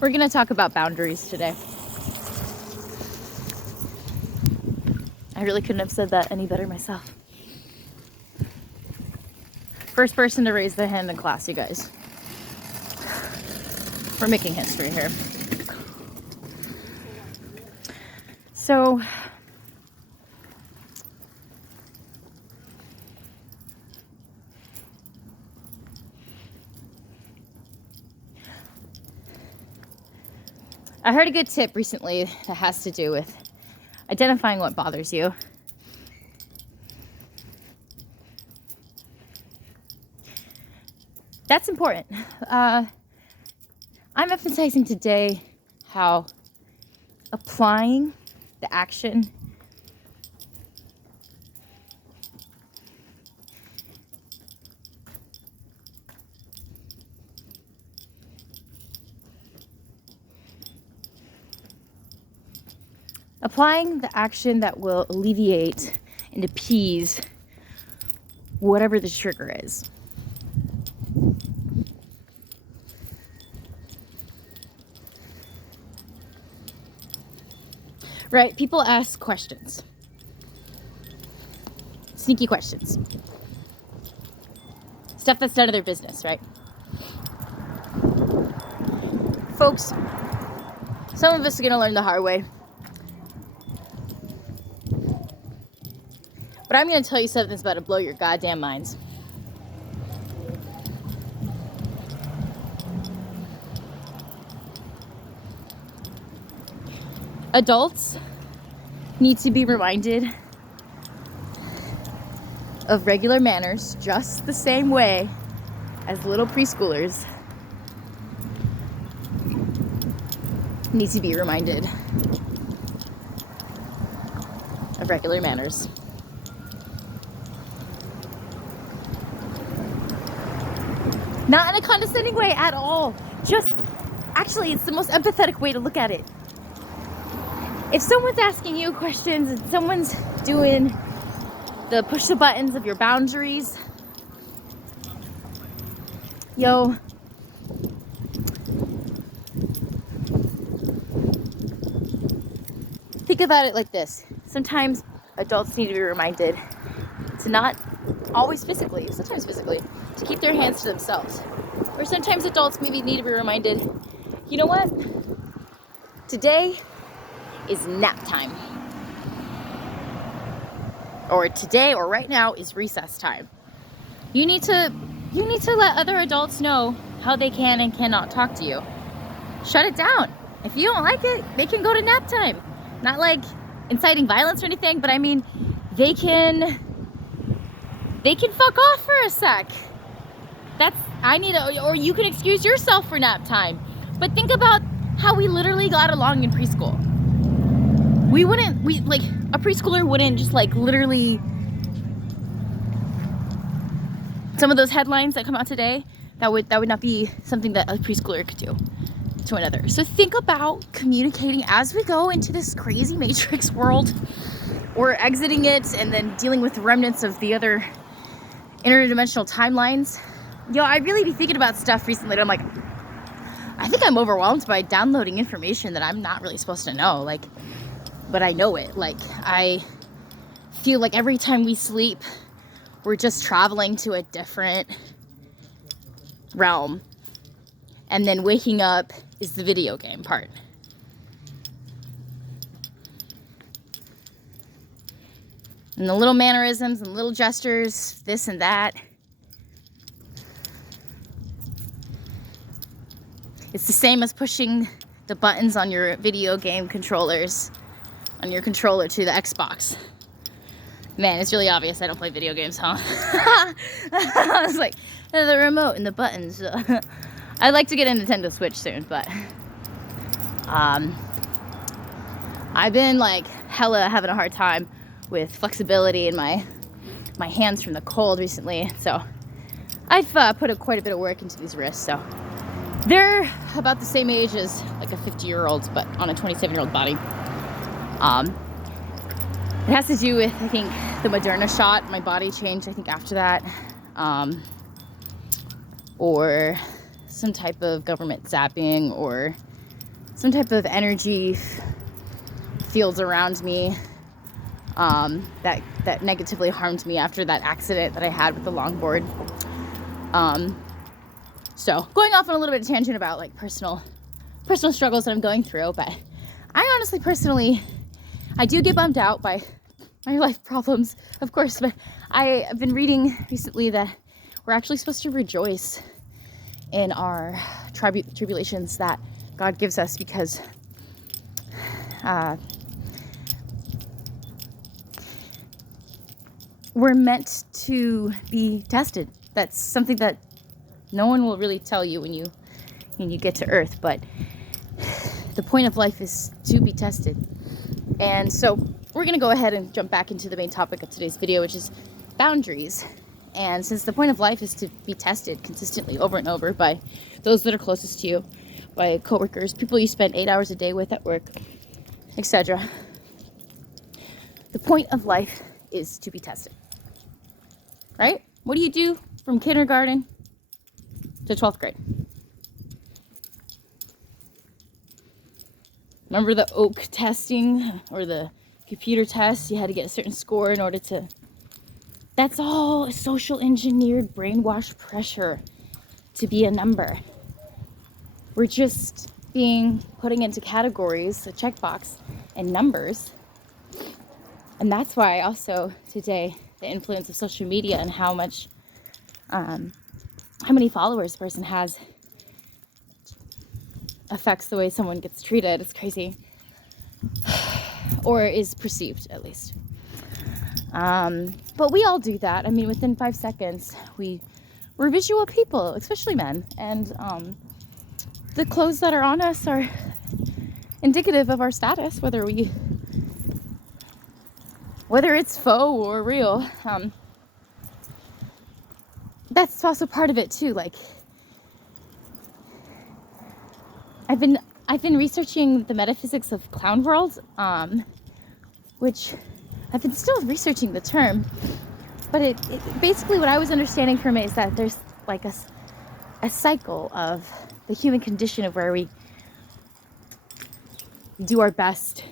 We're gonna talk about boundaries today. I really couldn't have said that any better myself. First person to raise their hand in class, you guys. We're making history here. So, I heard a good tip recently that has to do with identifying what bothers you. That's important. I'm emphasizing today how applying the action that will alleviate and appease whatever the trigger is. Right? People ask questions. Sneaky questions. Stuff that's none of their business, right? Folks, some of us are going to learn the hard way. But I'm going to tell you something that's about to blow your goddamn minds. Adults need to be reminded of regular manners just the same way as little preschoolers need to be reminded of regular manners. Not in a condescending way at all. Just, actually, it's the most empathetic way to look at it. If someone's asking you questions and someone's doing the push the buttons of your boundaries, think about it like this. Sometimes adults need to be reminded to not always physically, sometimes physically, to keep their hands to themselves. Or sometimes adults maybe need to be reminded, you know what? Today is nap time. Or today or right now is recess time. You need to let other adults know how they can and cannot talk to you. Shut it down. If you don't like it, they can go to nap time. Not like inciting violence or anything, but I mean, they can fuck off for a sec. Or you can excuse yourself for nap time. But think about how we literally got along in preschool. A preschooler wouldn't just literally, some of those headlines that come out today, that would not be something that a preschooler could do to another. So think about communicating as we go into this crazy matrix world, or exiting it and then dealing with the remnants of the other interdimensional timelines. I really be thinking about stuff recently that I'm like, I think I'm overwhelmed by downloading information that I'm not really supposed to know. But I know it. I feel like every time we sleep, we're just traveling to a different realm. And then waking up is the video game part. And the little mannerisms and little gestures, this and that. It's the same as pushing the buttons on your video game controllers, on your controller to the Xbox. Man, it's really obvious I don't play video games, huh? I was like, the remote and the buttons. I'd like to get a Nintendo Switch soon, but I've been hella having a hard time with flexibility in my hands from the cold recently. So I've put quite a bit of work into these wrists. So they're about the same age as a 50-year-old, but on a 27-year-old body. It has to do with, I think, the Moderna shot. My body changed, I think, after that. Or some type of government zapping, or some type of energy fields around me that negatively harmed me after that accident that I had with the longboard. So going off on a little bit of tangent about like personal struggles that I'm going through, but I honestly, personally, I do get bummed out by my life problems, of course, but I've been reading recently that we're actually supposed to rejoice in our tribulations that God gives us, because we're meant to be tested. That's something that no one will really tell you when you get to Earth, but the point of life is to be tested. And so we're going to go ahead and jump back into the main topic of today's video, which is boundaries. And since the point of life is to be tested consistently over and over by those that are closest to you, by coworkers, people you spend 8 hours a day with at work, etc. The point of life is to be tested. Right? What do you do from kindergarten to 12th grade? Remember the OAK testing or the computer test? You had to get a certain score in order to... That's all social engineered brainwash pressure to be a number. We're just putting into categories, a checkbox, and numbers. And that's why also today the influence of social media and how many followers a person has affects the way someone gets treated. It's crazy. Or is perceived, at least. But we all do that. I mean, within 5 seconds, we're visual people, especially men. And the clothes that are on us are indicative of our status, whether it's faux or real. That's also part of it too. Like, I've been researching the metaphysics of clown world, which I've been still researching the term, but it basically what I was understanding from it is that there's like a cycle of the human condition of where we do our best,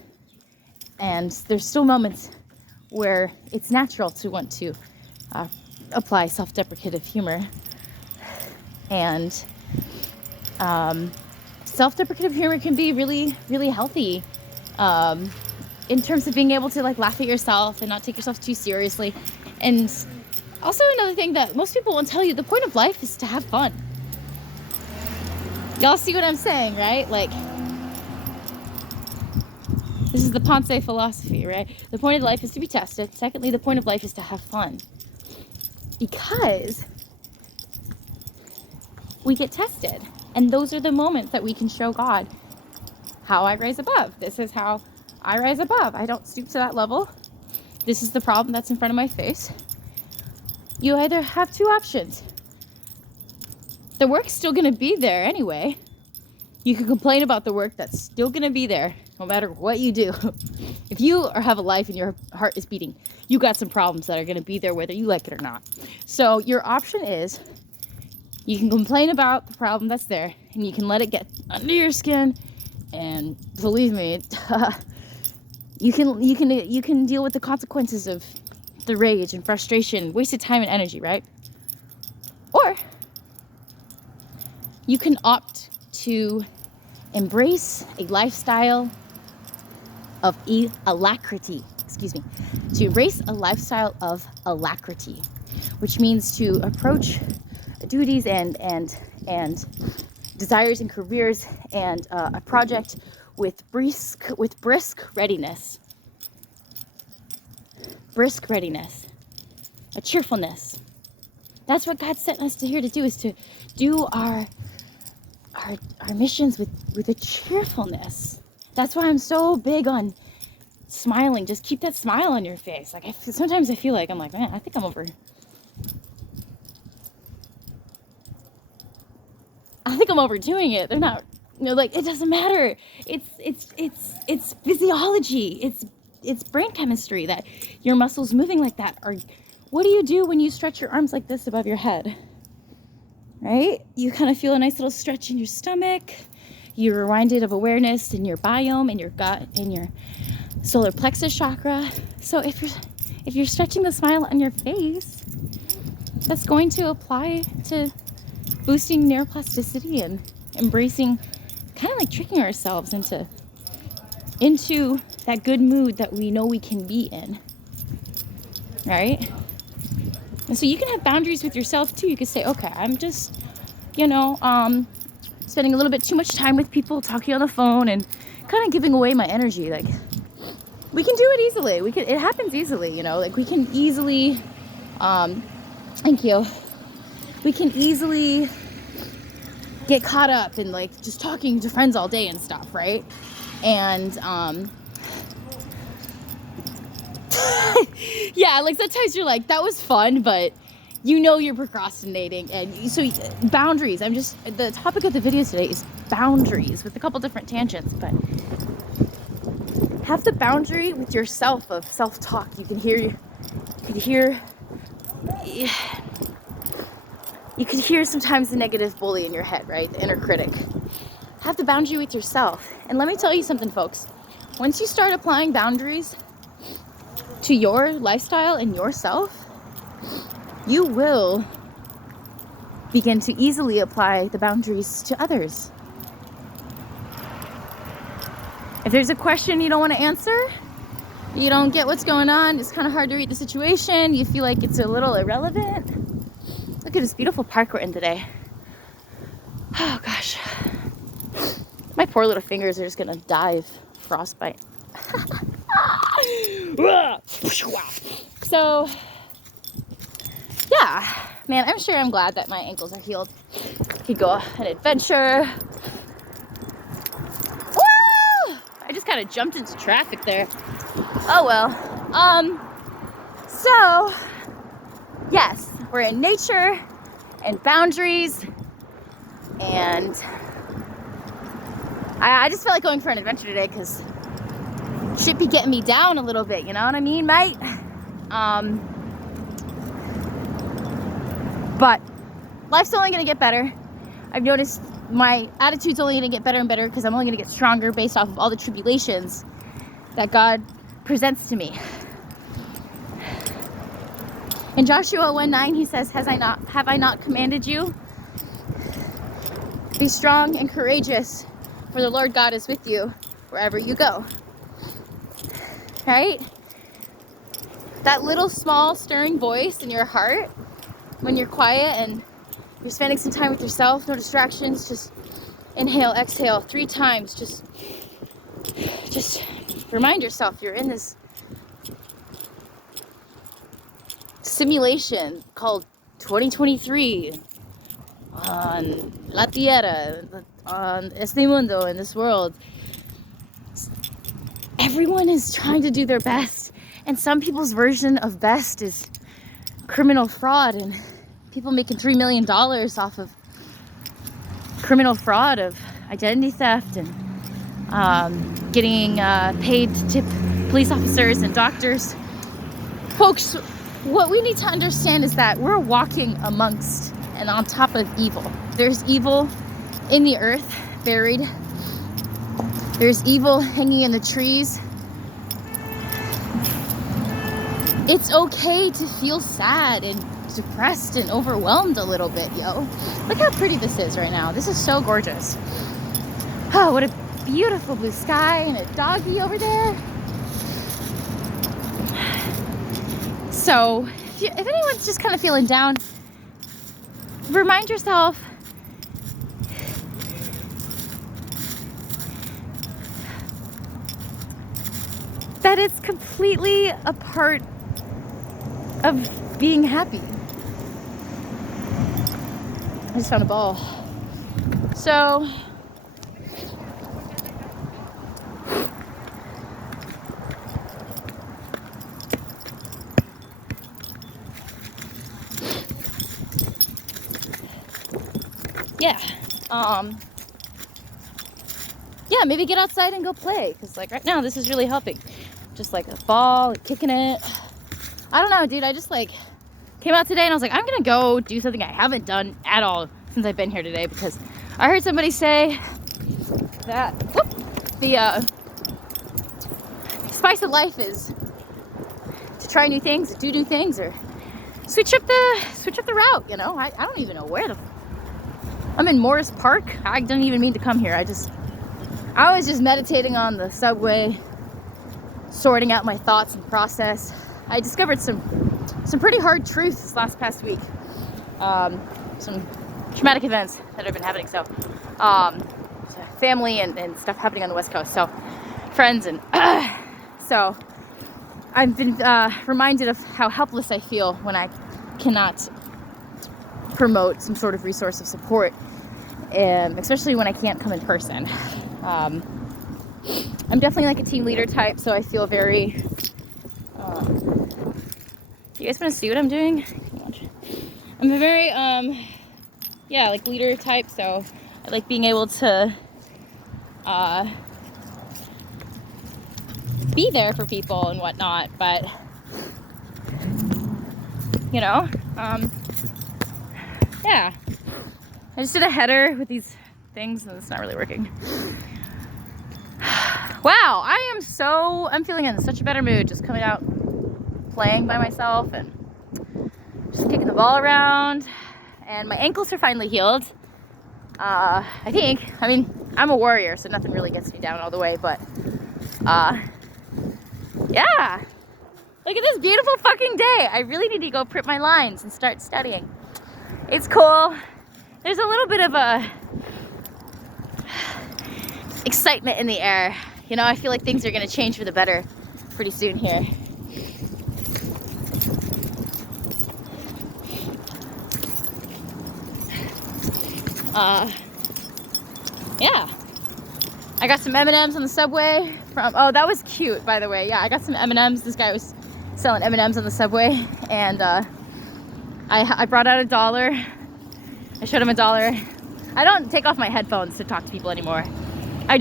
and there's still moments where it's natural to want to apply self-deprecative humor, and self-deprecative humor can be really, really healthy in terms of being able to like laugh at yourself and not take yourself too seriously. And also another thing that most people won't tell you, the point of life is to have fun. Y'all see what I'm saying, right? Like, this is the Ponce philosophy, right? The point of life is to be tested. Secondly, the point of life is to have fun. Because we get tested. And those are the moments that we can show God how I rise above. This is how I rise above. I don't stoop to that level. This is the problem that's in front of my face. You either have two options. The work's still going to be there anyway. You can complain about the work that's still going to be there no matter what you do. If you have a life and your heart is beating, you got some problems that are going to be there whether you like it or not. So your option is you can complain about the problem that's there and you can let it get under your skin, and believe me, you can deal with the consequences of the rage and frustration, wasted time and energy, right? Or you can opt to embrace a lifestyle of alacrity. To embrace a lifestyle of alacrity, which means to approach duties and desires and careers and a project with brisk readiness. Brisk readiness. A cheerfulness. That's what God sent us here to do, is to do our missions with a cheerfulness. That's why I'm so big on smiling. Just keep that smile on your face. Like, sometimes I feel like I'm like, man, I think I'm overdoing it. They're not, like, it doesn't matter. It's physiology. It's brain chemistry that your muscles moving like that. Or what do you do when you stretch your arms like this above your head? Right? You kind of feel a nice little stretch in your stomach. You're reminded of awareness in your biome, in your gut, in your solar plexus chakra. So if you're stretching the smile on your face, that's going to apply to boosting neuroplasticity and embracing, kind of like tricking ourselves into that good mood that we know we can be in, right? And so you can have boundaries with yourself too. You could say, okay, I'm just, spending a little bit too much time with people, talking on the phone, and kind of giving away my energy. Like, we can do it easily. It happens easily, like we can easily, thank you. We can easily get caught up in like just talking to friends all day and stuff, right? And, yeah, like sometimes you're like, that was fun, but you're procrastinating. And so boundaries, the topic of the video today is boundaries, with a couple different tangents, but have the boundary with yourself of self-talk. You could hear sometimes the negative bully in your head, right? The inner critic. Have the boundary with yourself. And let me tell you something, folks. Once you start applying boundaries to your lifestyle and yourself, you will begin to easily apply the boundaries to others. If there's a question you don't want to answer, you don't get what's going on, it's kind of hard to read the situation, you feel like it's a little irrelevant. Look at this beautiful park we're in today. Oh gosh. My poor little fingers are just gonna die of frostbite. So, yeah, man, I'm glad that my ankles are healed. Could go on an adventure. Woo! I just kind of jumped into traffic there. Oh well. So, yes, we're in nature and boundaries, and I just felt like going for an adventure today because shit be getting me down a little bit, you know what I mean, mate? But life's only gonna get better. I've noticed my attitude's only gonna get better and better because I'm only gonna get stronger based off of all the tribulations that God presents to me. In Joshua 1:9, he says, have I not commanded you? Be strong and courageous, for the Lord God is with you wherever you go. Right? That little small stirring voice in your heart, when you're quiet and you're spending some time with yourself, no distractions, just inhale, exhale 3 times. Just remind yourself you're in this simulation called 2023 on La Tierra, on este mundo, in this world. Everyone is trying to do their best, and some people's version of best is criminal fraud, and people making $3 million off of criminal fraud of identity theft, and getting paid to tip police officers and doctors. Folks, what we need to understand is that we're walking amongst and on top of evil. There's evil in the earth, buried. There's evil hanging in the trees. It's okay to feel sad and depressed and overwhelmed a little bit, yo. Look how pretty this is right now. This is so gorgeous. Oh, what a beautiful blue sky, and a doggy over there. So, if anyone's just kind of feeling down, remind yourself that it's completely a part of being happy. I just found a ball. So, yeah, maybe get outside and go play, because like right now this is really helping. Just like a ball, like kicking it. I don't know, dude. I just like came out today and I was like, I'm gonna go do something I haven't done at all since I've been here today, because I heard somebody say that the spice of life is to try new things, to do new things, or switch up the route. You know, I don't even know where I'm in Morris Park. I didn't even mean to come here. I was just meditating on the subway, sorting out my thoughts and process. I discovered some pretty hard truths this past week. Some traumatic events that have been happening. So, family and stuff happening on the West Coast. So, friends and so I've been reminded of how helpless I feel when I cannot promote some sort of resource of support, especially when I can't come in person. I'm definitely like a team leader type, so I feel very. You guys want to see what I'm doing? I'm a very like leader type, so I like being able to be there for people and whatnot, but you know, yeah. I just did a header with these things and it's not really working. Wow, I'm feeling in such a better mood just coming out playing by myself and just kicking the ball around, and my ankles are finally healed. I think. I mean, I'm a warrior, so nothing really gets me down all the way, but yeah. Look at this beautiful fucking day. I really need to go print my lines and start studying. It's cool. There's a little bit of a excitement in the air. You know, I feel like things are gonna change for the better pretty soon here. Yeah. I got some M&Ms on the subway from, oh, that was cute, by the way. Yeah, I got some M&Ms. This guy was selling M&Ms on the subway, and I brought out $1. I showed him $1. I don't take off my headphones to talk to people anymore. I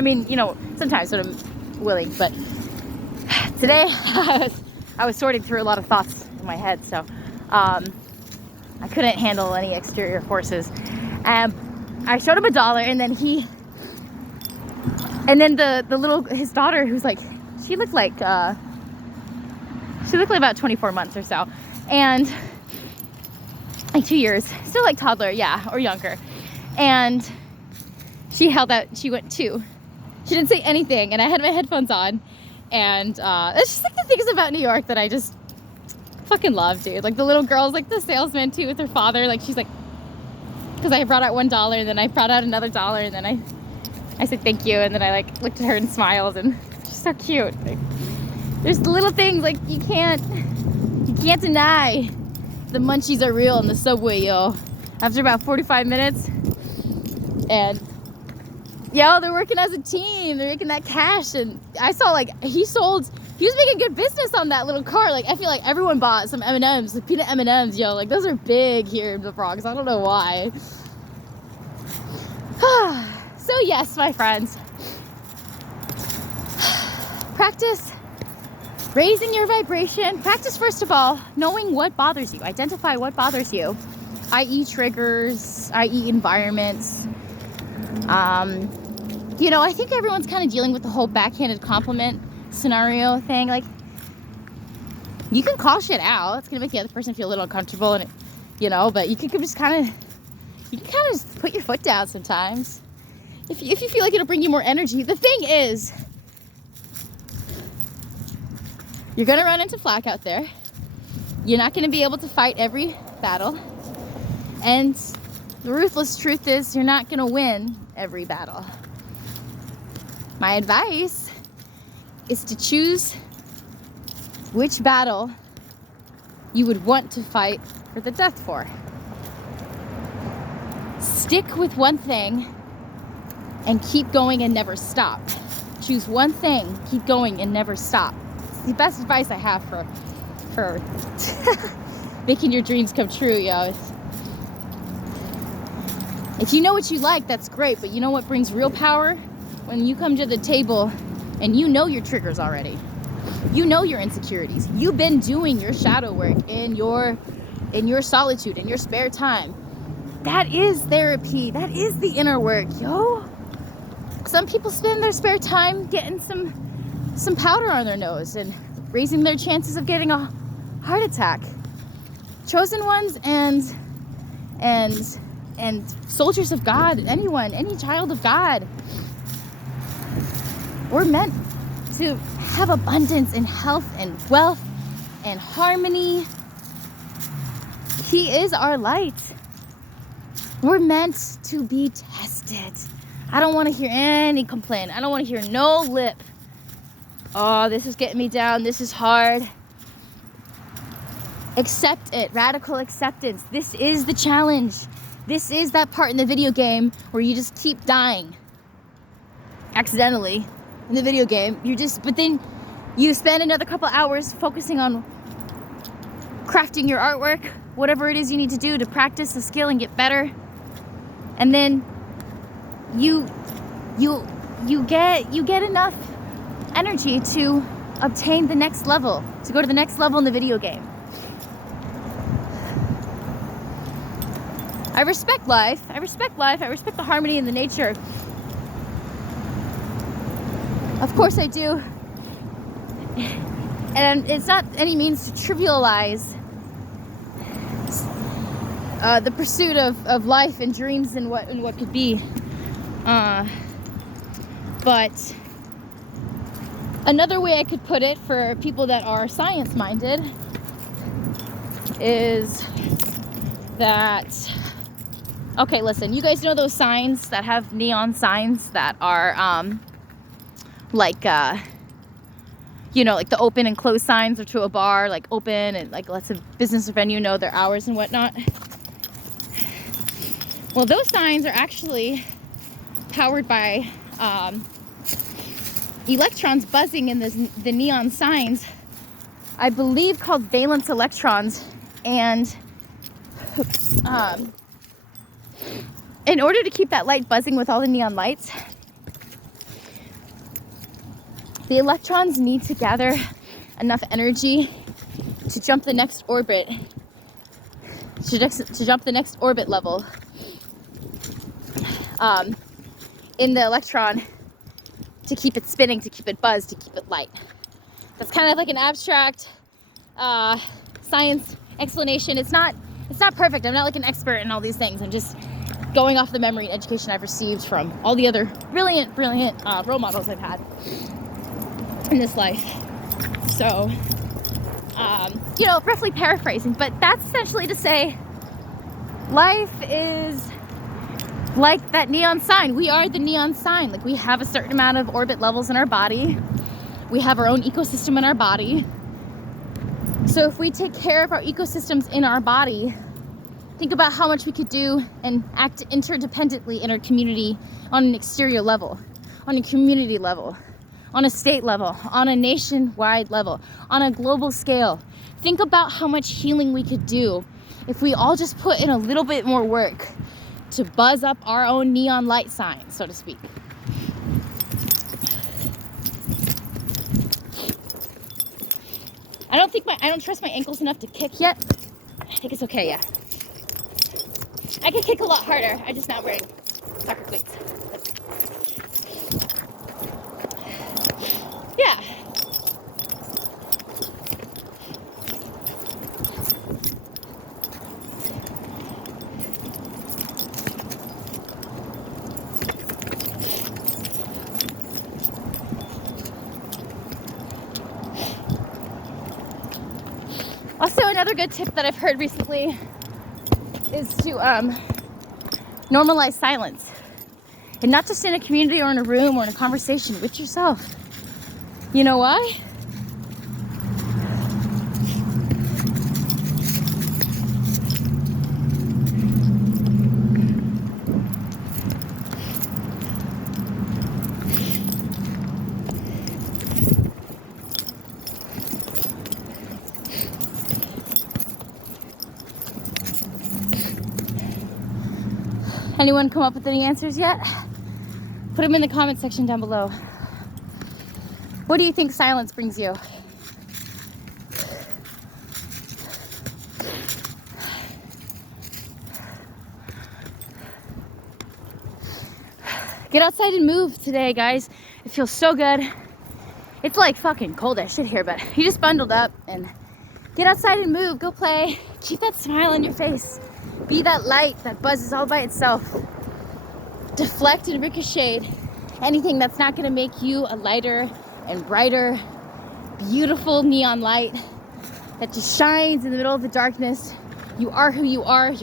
mean, you know, sometimes when I'm willing, but today I was sorting through a lot of thoughts in my head, so I couldn't handle any exterior forces. I showed him $1, and then his daughter, who's like, she looked like about 24 months or so, and like 2 years, still like toddler, yeah, or younger. And she went 2. She didn't say anything, and I had my headphones on, and it's just like the things about New York that I just fucking love, dude. Like the little girl's like the salesman too with her father, like she's like, because I brought out $1 and then I brought out another $1 and then I said thank you, and then I like looked at her and smiled, and she's so cute. Like, there's the little things like you can't deny the munchies are real in the subway, yo. After about 45 minutes, and yo, they're working as a team. They're making that cash, and I saw like he was making good business on that little car. Like I feel like everyone bought some M&Ms, the peanut M&Ms, yo. Like those are big here in the Bronx. I don't know why. So yes, my friends, practice raising your vibration. Practice, first of all, knowing what bothers you. Identify what bothers you, i.e. triggers, i.e. environments. You know, I think everyone's kind of dealing with the whole backhanded compliment scenario thing. Like, you can call shit out. It's gonna make the other person feel a little uncomfortable, and you know, but you can just kind of just put your foot down sometimes. If you feel like it'll bring you more energy. The thing is, you're gonna run into flack out there. You're not gonna be able to fight every battle, and the ruthless truth is you're not gonna win every battle. My advice is to choose which battle you would want to fight for the death for. Stick with one thing and keep going and never stop. Choose one thing, keep going and never stop. It's the best advice I have for making your dreams come true, yo. If you know what you like, that's great, but you know what brings real power? When you come to the table and you know your triggers already. You know your insecurities. You've been doing your shadow work in your solitude, in your spare time. That is therapy. That is the inner work, yo. Some people spend their spare time getting some powder on their nose and raising their chances of getting a heart attack. Chosen ones and soldiers of God, anyone, any child of God, we're meant to have abundance and health and wealth and harmony. He is our light. We're meant to be tested. I don't want to hear any complaint. I don't want to hear no lip. Oh, this is getting me down. This is hard. Accept it. Radical acceptance. This is the challenge. This is that part in the video game where you just keep dying accidentally in the video game. But then you spend another couple hours focusing on crafting your artwork, whatever it is you need to do to practice the skill and get better. And then you get enough energy to obtain the next level, to go to the next level in the video game. I respect life. I respect the harmony and the nature. Of course I do. And it's not any means to trivialize the pursuit of life and dreams and what could be. But another way I could put it for people that are science-minded is that, okay, listen, you guys know those signs that have neon signs that are like the open and close signs or to a bar, like open, and like lets a business or venue know their hours and whatnot. Well, those signs are actually powered by electrons buzzing in the neon signs, I believe called valence electrons. And in order to keep that light buzzing with all the neon lights, the electrons need to gather enough energy to jump the next orbit, to jump the next orbit level in the electron, to keep it spinning, to keep it buzzed, to keep it light. That's kind of like an abstract science explanation. It's not perfect. I'm not like an expert in all these things. I'm just going off the memory and education I've received from all the other brilliant role models I've had in this life. So, roughly paraphrasing, but that's essentially to say life is like that neon sign. We are the neon sign. Like, we have a certain amount of orbit levels in our body. We have our own ecosystem in our body. So if we take care of our ecosystems in our body, think about how much we could do and act interdependently in our community on an exterior level, on a community level, on a state level, on a nationwide level, on a global scale. Think about how much healing we could do if we all just put in a little bit more work to buzz up our own neon light sign, so to speak. I don't trust my ankles enough to kick yet. I think it's okay, yeah. I can kick a lot harder. I'm just not wearing soccer cleats. Yeah. Also, another good tip that I've heard recently is to normalize silence. And not just in a community or in a room or in a conversation, with yourself. You know why? Anyone come up with any answers yet? Put them in the comment section down below. What do you think silence brings you? Get outside and move today, guys. It feels so good. It's like fucking cold as shit here, but you just bundled up and get outside and move. Go play. Keep that smile on your face. Be that light that buzzes all by itself. Deflect and ricochet anything that's not gonna make you a lighter and brighter, beautiful neon light that just shines in the middle of the darkness. You are who you are. You're